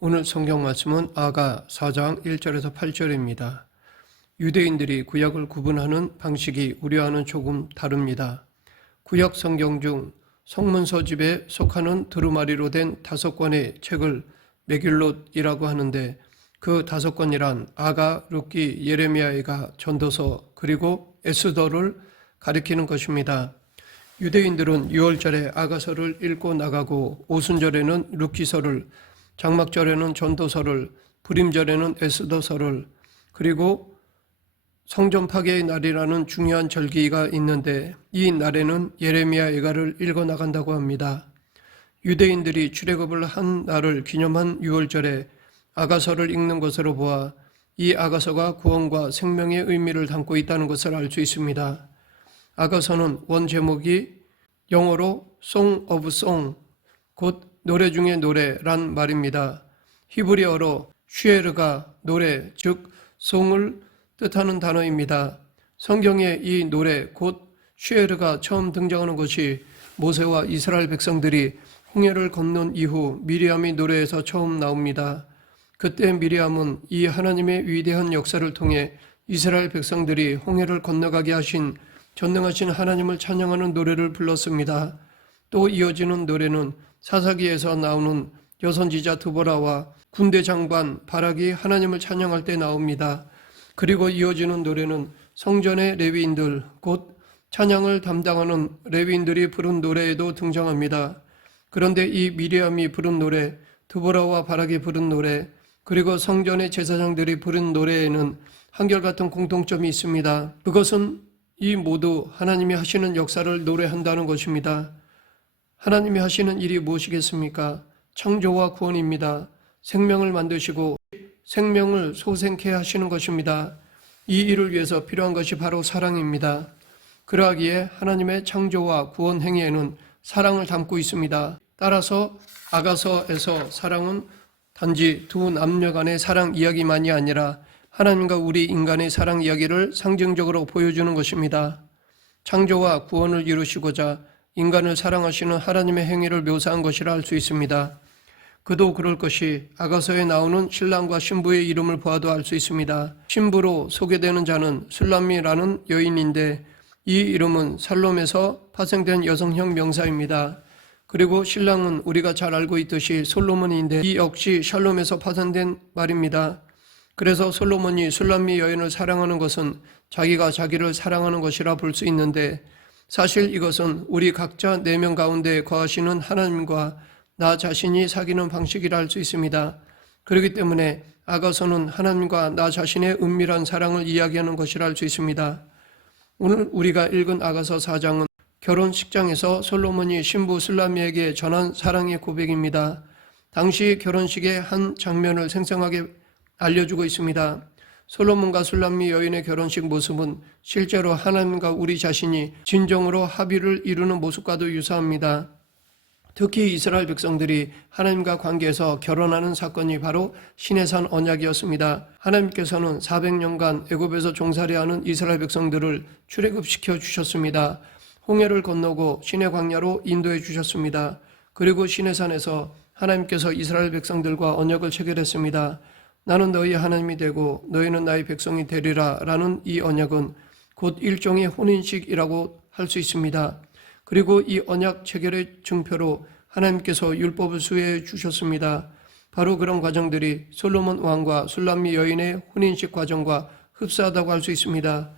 오늘 성경 말씀은 아가 4장 1절에서 8절입니다. 유대인들이 구약을 구분하는 방식이 우리와는 조금 다릅니다. 구약 성경 중 성문서집에 속하는 두루마리로 된 5권의 책을 메길롯이라고 하는데 그 5권이란 아가, 룻기, 예레미야가 전도서 그리고 에스더를 가리키는 것입니다. 유대인들은 유월절에 아가서를 읽고 나가고 오순절에는 룻기서를, 장막절에는 전도서를, 불임절에는 에스더서를, 그리고 성전 파괴의 날이라는 중요한 절기가 있는데 이 날에는 예레미야 예가를 읽어 나간다고 합니다. 유대인들이 출애굽을 한 날을 기념한 유월절에 아가서를 읽는 것으로 보아 이 아가서가 구원과 생명의 의미를 담고 있다는 것을 알 수 있습니다. 아가서는 원 제목이 영어로 Song of Song, 곧 노래 중의 노래란 말입니다. 히브리어로 슈에르가 노래, 즉 송을 뜻하는 단어입니다. 성경에 이 노래, 곧 슈에르가 처음 등장하는 것이 모세와 이스라엘 백성들이 홍해를 건넌 이후 미리암이 노래에서 처음 나옵니다. 그때 미리암은 이 하나님의 위대한 역사를 통해 이스라엘 백성들이 홍해를 건너가게 하신 전능하신 하나님을 찬양하는 노래를 불렀습니다. 또 이어지는 노래는 사사기에서 나오는 여선지자 드보라와 군대 장관 바락이 하나님을 찬양할 때 나옵니다. 그리고 이어지는 노래는 성전의 레위인들, 곧 찬양을 담당하는 레위인들이 부른 노래에도 등장합니다. 그런데 이 미리암이 부른 노래, 드보라와 바락이 부른 노래, 그리고 성전의 제사장들이 부른 노래에는 한결같은 공통점이 있습니다. 그것은 이 모두 하나님이 하시는 역사를 노래한다는 것입니다. 하나님이 하시는 일이 무엇이겠습니까? 창조와 구원입니다. 생명을 만드시고 생명을 소생케 하시는 것입니다. 이 일을 위해서 필요한 것이 바로 사랑입니다. 그러하기에 하나님의 창조와 구원 행위에는 사랑을 담고 있습니다. 따라서 아가서에서 사랑은 단지 두 남녀 간의 사랑 이야기만이 아니라 하나님과 우리 인간의 사랑 이야기를 상징적으로 보여주는 것입니다. 창조와 구원을 이루시고자 인간을 사랑하시는 하나님의 행위를 묘사한 것이라 할 수 있습니다. 그도 그럴 것이 아가서에 나오는 신랑과 신부의 이름을 보아도 알 수 있습니다. 신부로 소개되는 자는 술람미라는 여인인데 이 이름은 살롬에서 파생된 여성형 명사입니다. 그리고 신랑은 우리가 잘 알고 있듯이 솔로몬인데 이 역시 샬롬에서 파생된 말입니다. 그래서 솔로몬이 술람미 여인을 사랑하는 것은 자기가 자기를 사랑하는 것이라 볼 수 있는데 사실 이것은 우리 각자 4명 가운데 거하시는 하나님과 나 자신이 사귀는 방식이라 할 수 있습니다. 그렇기 때문에 아가서는 하나님과 나 자신의 은밀한 사랑을 이야기하는 것이라 할 수 있습니다. 오늘 우리가 읽은 아가서 4장은 결혼식장에서 솔로몬이 신부 술람미에게 전한 사랑의 고백입니다. 당시 결혼식의 한 장면을 생생하게 알려주고 있습니다. 솔로몬과 술람미 여인의 결혼식 모습은 실제로 하나님과 우리 자신이 진정으로 합의를 이루는 모습과도 유사합니다. 특히 이스라엘 백성들이 하나님과 관계에서 결혼하는 사건이 바로 시내산 언약이었습니다. 하나님께서는 400년간 애굽에서 종살이하는 이스라엘 백성들을 출애굽시켜 주셨습니다. 홍해를 건너고 시내 광야로 인도해 주셨습니다. 그리고 시내산에서 하나님께서 이스라엘 백성들과 언약을 체결했습니다. 나는 너희 하나님이 되고 너희는 나의 백성이 되리라 라는 이 언약은 곧 일종의 혼인식이라고 할 수 있습니다. 그리고 이 언약 체결의 증표로 하나님께서 율법을 수혜해 주셨습니다. 바로 그런 과정들이 솔로몬 왕과 술람미 여인의 혼인식 과정과 흡사하다고 할 수 있습니다.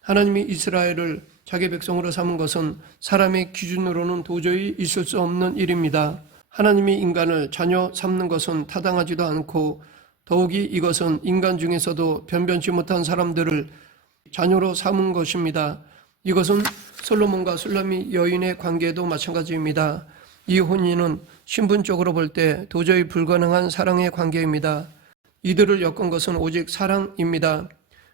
하나님이 이스라엘을 자기 백성으로 삼은 것은 사람의 기준으로는 도저히 있을 수 없는 일입니다. 하나님이 인간을 자녀 삼는 것은 타당하지도 않고 더욱이 이것은 인간 중에서도 변변치 못한 사람들을 자녀로 삼은 것입니다. 이것은 솔로몬과 술람미 여인의 관계도 마찬가지입니다. 이 혼인은 신분적으로 볼 때 도저히 불가능한 사랑의 관계입니다. 이들을 엮은 것은 오직 사랑입니다.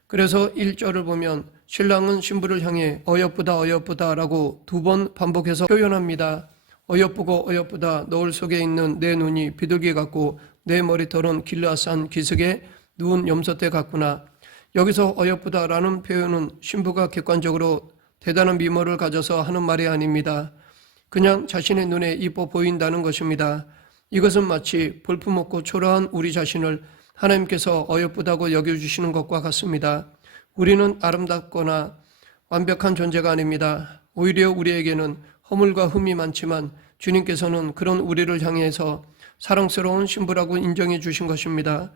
그래서 1절을 보면 신랑은 신부를 향해 어여쁘다 어여쁘다 라고 2번 반복해서 표현합니다. 어여쁘고 어여쁘다 너울 속에 있는 내 눈이 비둘기 같고 내 머리털은 길라산 기슭에 누운 염소떼 같구나. 여기서 어여쁘다라는 표현은 신부가 객관적으로 대단한 미모를 가져서 하는 말이 아닙니다. 그냥 자신의 눈에 이뻐 보인다는 것입니다. 이것은 마치 볼품없고 초라한 우리 자신을 하나님께서 어여쁘다고 여겨주시는 것과 같습니다. 우리는 아름답거나 완벽한 존재가 아닙니다. 오히려 우리에게는 허물과 흠이 많지만 주님께서는 그런 우리를 향해서 사랑스러운 신부라고 인정해 주신 것입니다.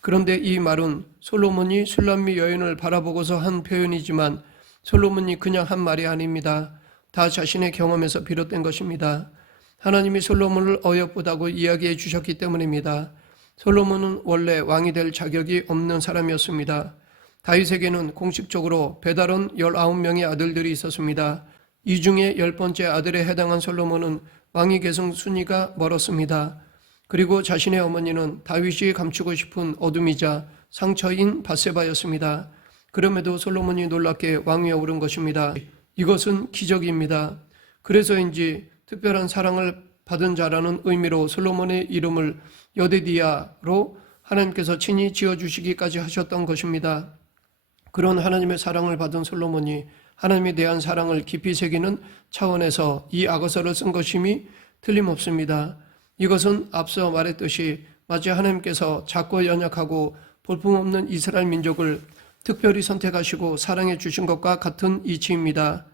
그런데 이 말은 솔로몬이 술람미 여인을 바라보고서 한 표현이지만 솔로몬이 그냥 한 말이 아닙니다. 다 자신의 경험에서 비롯된 것입니다. 하나님이 솔로몬을 어여쁘다고 이야기해 주셨기 때문입니다. 솔로몬은 원래 왕이 될 자격이 없는 사람이었습니다. 다윗에게는 공식적으로 배다른 19명의 아들들이 있었습니다. 이 중에 10번째 아들에 해당한 솔로몬은 왕위 계승 순위가 멀었습니다. 그리고 자신의 어머니는 다윗이 감추고 싶은 어둠이자 상처인 밧세바였습니다. 그럼에도 솔로몬이 놀랍게 왕위에 오른 것입니다. 이것은 기적입니다. 그래서인지 특별한 사랑을 받은 자라는 의미로 솔로몬의 이름을 여데디야로 하나님께서 친히 지어주시기까지 하셨던 것입니다. 그런 하나님의 사랑을 받은 솔로몬이 하나님에 대한 사랑을 깊이 새기는 차원에서 이 악어서를 쓴 것임이 틀림없습니다. 이것은 앞서 말했듯이 마치 하나님께서 작고 연약하고 볼품없는 이스라엘 민족을 특별히 선택하시고 사랑해 주신 것과 같은 이치입니다.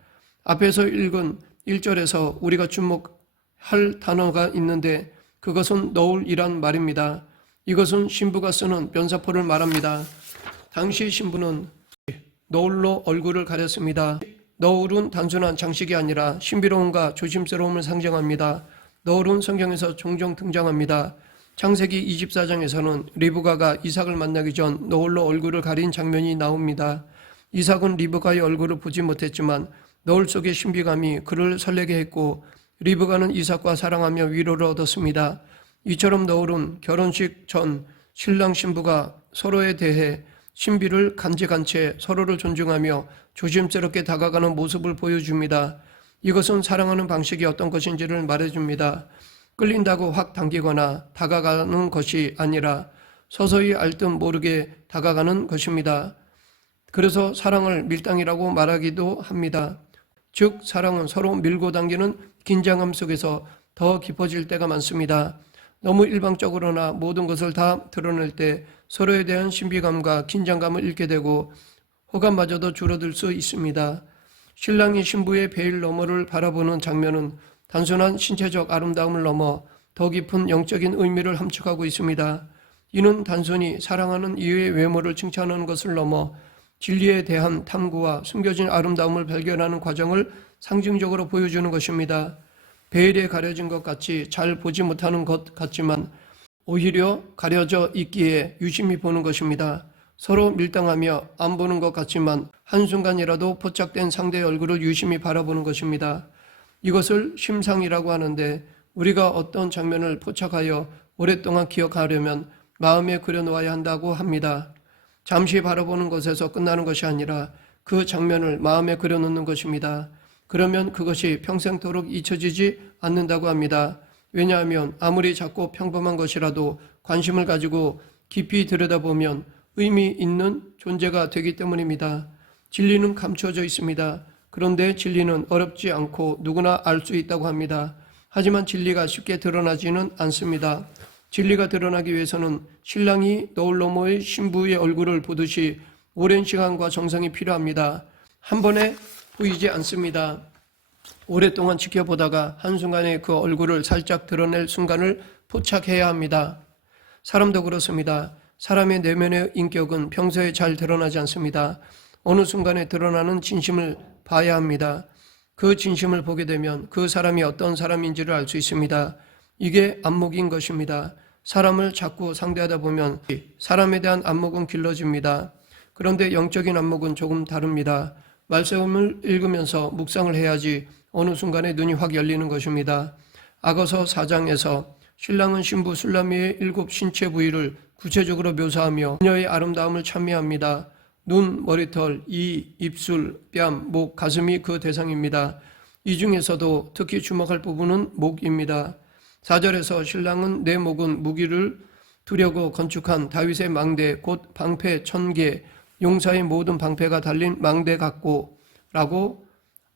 앞에서 읽은 1절에서 우리가 주목할 단어가 있는데 그것은 너울이란 말입니다. 이것은 신부가 쓰는 변사포를 말합니다. 당시 신부는 너울로 얼굴을 가렸습니다. 너울은 단순한 장식이 아니라 신비로움과 조심스러움을 상징합니다. 너울은 성경에서 종종 등장합니다. 창세기 24장에서는 리브가가 이삭을 만나기 전 너울로 얼굴을 가린 장면이 나옵니다. 이삭은 리브가의 얼굴을 보지 못했지만 너울 속의 신비감이 그를 설레게 했고 리브가는 이삭과 사랑하며 위로를 얻었습니다. 이처럼 너울은 결혼식 전 신랑 신부가 서로에 대해 신비를 간직한 채 서로를 존중하며 조심스럽게 다가가는 모습을 보여줍니다. 이것은 사랑하는 방식이 어떤 것인지를 말해줍니다. 끌린다고 확 당기거나 다가가는 것이 아니라 서서히 알듯 모르게 다가가는 것입니다. 그래서 사랑을 밀당이라고 말하기도 합니다. 즉 사랑은 서로 밀고 당기는 긴장감 속에서 더 깊어질 때가 많습니다. 너무 일방적으로나 모든 것을 다 드러낼 때 서로에 대한 신비감과 긴장감을 잃게 되고 호감마저도 줄어들 수 있습니다. 신랑이 신부의 베일 너머를 바라보는 장면은 단순한 신체적 아름다움을 넘어 더 깊은 영적인 의미를 함축하고 있습니다. 이는 단순히 사랑하는 이의 외모를 칭찬하는 것을 넘어 진리에 대한 탐구와 숨겨진 아름다움을 발견하는 과정을 상징적으로 보여주는 것입니다. 베일에 가려진 것 같이 잘 보지 못하는 것 같지만 오히려 가려져 있기에 유심히 보는 것입니다. 서로 밀당하며 안 보는 것 같지만 한순간이라도 포착된 상대의 얼굴을 유심히 바라보는 것입니다. 이것을 심상이라고 하는데 우리가 어떤 장면을 포착하여 오랫동안 기억하려면 마음에 그려놓아야 한다고 합니다. 잠시 바라보는 것에서 끝나는 것이 아니라 그 장면을 마음에 그려놓는 것입니다. 그러면 그것이 평생토록 잊혀지지 않는다고 합니다. 왜냐하면 아무리 작고 평범한 것이라도 관심을 가지고 깊이 들여다보면 의미 있는 존재가 되기 때문입니다. 진리는 감춰져 있습니다. 그런데 진리는 어렵지 않고 누구나 알 수 있다고 합니다. 하지만 진리가 쉽게 드러나지는 않습니다. 진리가 드러나기 위해서는 신랑이 너울 너머의 신부의 얼굴을 보듯이 오랜 시간과 정성이 필요합니다. 한 번에 보이지 않습니다. 오랫동안 지켜보다가 한순간에 그 얼굴을 살짝 드러낼 순간을 포착해야 합니다. 사람도 그렇습니다. 사람의 내면의 인격은 평소에 잘 드러나지 않습니다. 어느 순간에 드러나는 진심을 봐야 합니다. 그 진심을 보게 되면 그 사람이 어떤 사람인지를 알 수 있습니다. 이게 안목인 것입니다. 사람을 자꾸 상대하다 보면 사람에 대한 안목은 길러집니다. 그런데 영적인 안목은 조금 다릅니다. 말씀을 읽으면서 묵상을 해야지 어느 순간에 눈이 확 열리는 것입니다. 아고서 4장에서 신랑은 신부 술라미의 7 신체 부위를 구체적으로 묘사하며 그녀의 아름다움을 찬미합니다. 눈, 머리털, 이, 입술, 뺨, 목, 가슴이 그 대상입니다. 이 중에서도 특히 주목할 부분은 목입니다. 4절에서 신랑은 내 목은 무기를 두려고 건축한 다윗의 망대 곧 방패 1000개 용사의 모든 방패가 달린 망대 같고 라고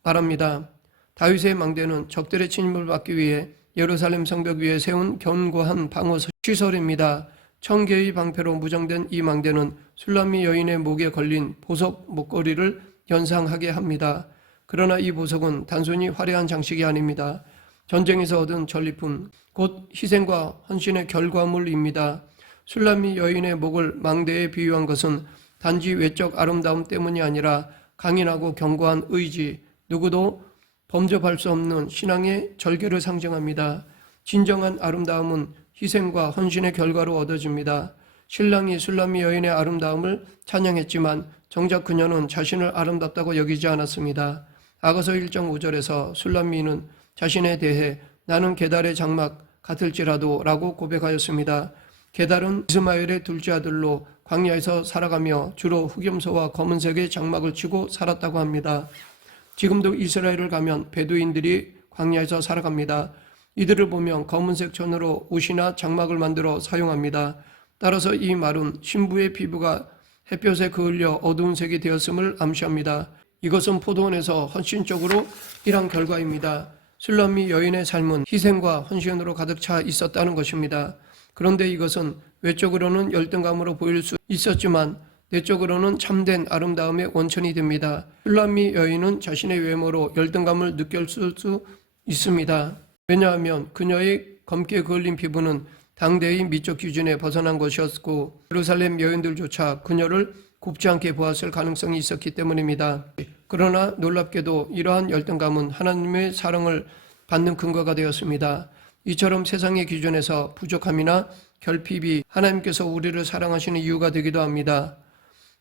말합니다. 다윗의 망대는 적들의 침입을 막기 위해 예루살렘 성벽 위에 세운 견고한 방어 시설입니다. 1000개의 방패로 무장된 이 망대는 술람미 여인의 목에 걸린 보석 목걸이를 연상하게 합니다. 그러나 이 보석은 단순히 화려한 장식이 아닙니다. 전쟁에서 얻은 전리품, 곧 희생과 헌신의 결과물입니다. 술람미 여인의 목을 망대에 비유한 것은 단지 외적 아름다움 때문이 아니라 강인하고 견고한 의지, 누구도 범접할 수 없는 신앙의 절개를 상징합니다. 진정한 아름다움은 희생과 헌신의 결과로 얻어집니다. 신랑이 술람미 여인의 아름다움을 찬양했지만 정작 그녀는 자신을 아름답다고 여기지 않았습니다. 아가서 1장 5절에서 술람미는 자신에 대해 나는 게달의 장막 같을지라도 라고 고백하였습니다. 게달은 이스마엘의 둘째 아들로 광야에서 살아가며 주로 흑염소와 검은색의 장막을 치고 살았다고 합니다. 지금도 이스라엘을 가면 베두인들이 광야에서 살아갑니다. 이들을 보면 검은색 천으로 옷이나 장막을 만들어 사용합니다. 따라서 이 말은 신부의 피부가 햇볕에 그을려 어두운 색이 되었음을 암시합니다. 이것은 포도원에서 헌신적으로 일한 결과입니다. 술람미 여인의 삶은 희생과 헌신으로 가득 차 있었다는 것입니다. 그런데 이것은 외적으로는 열등감으로 보일 수 있었지만 내적으로는 참된 아름다움의 원천이 됩니다. 술람미 여인은 자신의 외모로 열등감을 느낄 수 있습니다. 왜냐하면 그녀의 검게 그을린 피부는 당대의 미적 기준에 벗어난 것이었고 예루살렘 여인들조차 그녀를 곱지 않게 보았을 가능성이 있었기 때문입니다. 그러나 놀랍게도 이러한 열등감은 하나님의 사랑을 받는 근거가 되었습니다. 이처럼 세상의 기준에서 부족함이나 결핍이 하나님께서 우리를 사랑하시는 이유가 되기도 합니다.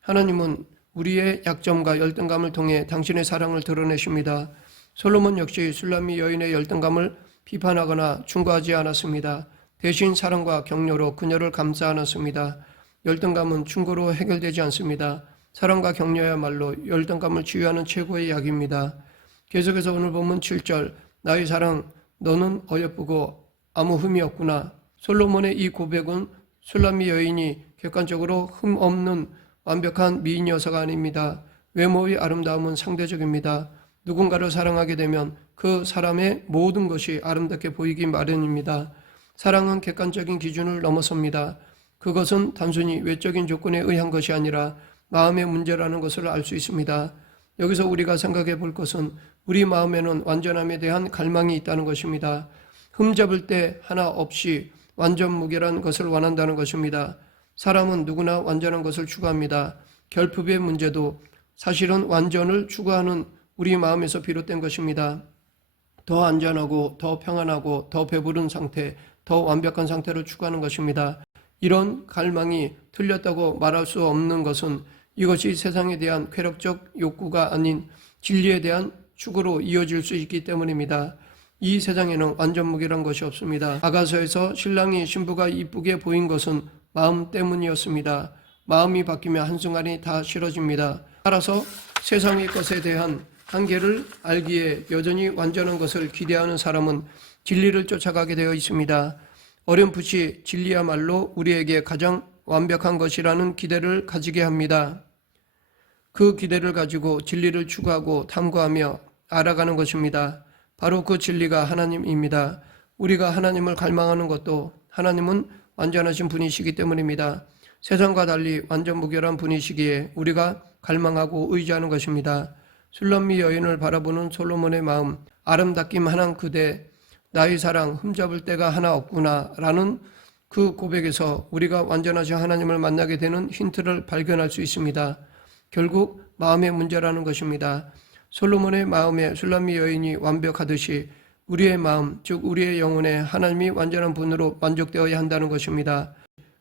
하나님은 우리의 약점과 열등감을 통해 당신의 사랑을 드러내십니다. 솔로몬 역시 술람미 여인의 열등감을 비판하거나 충고하지 않았습니다. 대신 사랑과 격려로 그녀를 감싸 안았습니다. 열등감은 충고로 해결되지 않습니다. 사랑과 격려야말로 열등감을 치유하는 최고의 약입니다. 계속해서 오늘 본문 7절 나의 사랑 너는 어여쁘고 아무 흠이 없구나. 솔로몬의 이 고백은 술람미 여인이 객관적으로 흠 없는 완벽한 미인여서가 아닙니다. 외모의 아름다움은 상대적입니다. 누군가를 사랑하게 되면 그 사람의 모든 것이 아름답게 보이기 마련입니다. 사랑은 객관적인 기준을 넘어섭니다. 그것은 단순히 외적인 조건에 의한 것이 아니라 마음의 문제라는 것을 알 수 있습니다. 여기서 우리가 생각해 볼 것은 우리 마음에는 완전함에 대한 갈망이 있다는 것입니다. 흠잡을 때 하나 없이 완전 무결한 것을 원한다는 것입니다. 사람은 누구나 완전한 것을 추구합니다. 결핍의 문제도 사실은 완전을 추구하는 우리 마음에서 비롯된 것입니다. 더 안전하고 더 평안하고 더 배부른 상태, 더 완벽한 상태를 추구하는 것입니다. 이런 갈망이 틀렸다고 말할 수 없는 것은 이것이 세상에 대한 쾌락적 욕구가 아닌 진리에 대한 추구로 이어질 수 있기 때문입니다. 이 세상에는 완전 무결한 것이 없습니다. 아가서에서 신랑이 신부가 이쁘게 보인 것은 마음 때문이었습니다. 마음이 바뀌면 한순간이 다 싫어집니다. 따라서 세상의 것에 대한 한계를 알기에 여전히 완전한 것을 기대하는 사람은 진리를 쫓아가게 되어 있습니다. 어렴풋이 진리야말로 우리에게 가장 완벽한 것이라는 기대를 가지게 합니다. 그 기대를 가지고 진리를 추구하고 탐구하며 알아가는 것입니다. 바로 그 진리가 하나님입니다. 우리가 하나님을 갈망하는 것도 하나님은 완전하신 분이시기 때문입니다. 세상과 달리 완전 무결한 분이시기에 우리가 갈망하고 의지하는 것입니다. 술람미 여인을 바라보는 솔로몬의 마음, 아름답기만 한 그대, 나의 사랑 흠잡을 데가 하나 없구나 라는 그 고백에서 우리가 완전하신 하나님을 만나게 되는 힌트를 발견할 수 있습니다. 결국 마음의 문제라는 것입니다. 솔로몬의 마음에 술람미 여인이 완벽하듯이 우리의 마음, 즉 우리의 영혼에 하나님이 완전한 분으로 만족되어야 한다는 것입니다.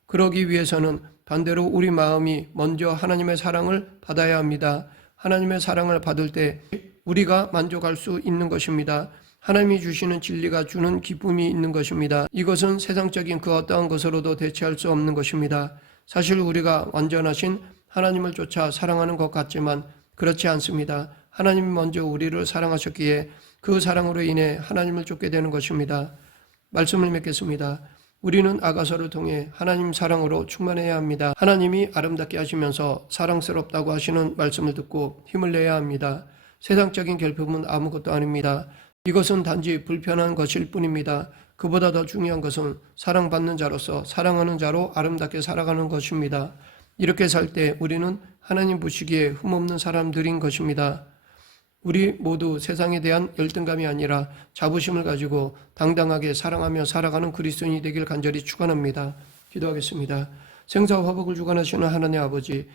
그러기 위해서는 반대로 우리 마음이 먼저 하나님의 사랑을 받아야 합니다. 하나님의 사랑을 받을 때 우리가 만족할 수 있는 것입니다. 하나님이 주시는 진리가 주는 기쁨이 있는 것입니다. 이것은 세상적인 그 어떠한 것으로도 대체할 수 없는 것입니다. 사실 우리가 완전하신 하나님을 쫓아 사랑하는 것 같지만 그렇지 않습니다. 하나님이 먼저 우리를 사랑하셨기에 그 사랑으로 인해 하나님을 쫓게 되는 것입니다. 말씀을 맺겠습니다. 우리는 아가서를 통해 하나님 사랑으로 충만해야 합니다. 하나님이 아름답게 하시면서 사랑스럽다고 하시는 말씀을 듣고 힘을 내야 합니다. 세상적인 결핍은 아무것도 아닙니다. 이것은 단지 불편한 것일 뿐입니다. 그보다 더 중요한 것은 사랑받는 자로서 사랑하는 자로 아름답게 살아가는 것입니다. 이렇게 살 때 우리는 하나님 보시기에 흠없는 사람들인 것입니다. 우리 모두 세상에 대한 열등감이 아니라 자부심을 가지고 당당하게 사랑하며 살아가는 그리스도인이 되길 간절히 축원합니다. 기도하겠습니다. 생사와 화복을 주관하시는 하나님 아버지,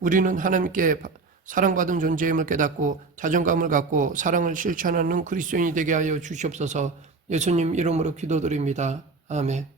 우리는 하나님께 사랑받은 존재임을 깨닫고 자존감을 갖고 사랑을 실천하는 그리스도인이 되게 하여 주시옵소서. 예수님 이름으로 기도드립니다. 아멘.